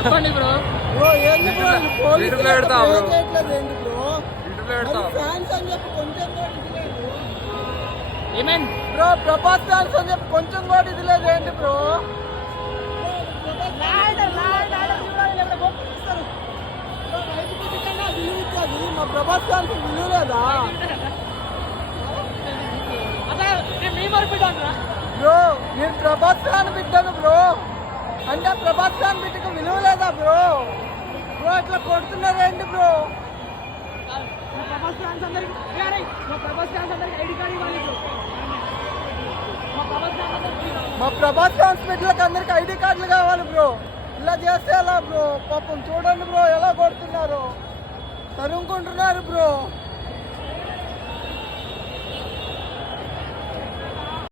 చెప్పండి bro. Bro ఏంది bro పోలీసులు పెడతావు బ్రో. చేయట్లేదు ఏంటి బ్రో? యూట్యూబ్లో పెడతావు ఫ్యాన్స్ అని చెప్పి కొంచెం కూడా ఇది లేదు ఏమేన్ బ్రో. ప్రభాస్ ఫ్యాన్స్ అని చెప్పి కొంచెం కూడా ఇది లేదు ఏంటి బ్రో? మా ప్రభాస్ ఫ్యాన్స్ విలువ లేదా బ్రో? నేను ప్రభాస్ ఫ్యాన్ బిడ్డను బ్రో. అంటే ప్రభాస్ ఫ్యాన్ బిడ్డకు విలువ లేదా బ్రో? బ్రో అట్లా కొడుతున్నారు ఏంటి బ్రో? మా ప్రభాస్ ఫ్యాన్స్ బిడ్డలకు అందరికి ఐడి కార్డులు కావాలి బ్రో. ఇలా చేస్తే ఎలా బ్రో? పాపం చూడండి బ్రో ఎలా కొడుతున్నారు, తరుముకుంటున్నారు బ్రో.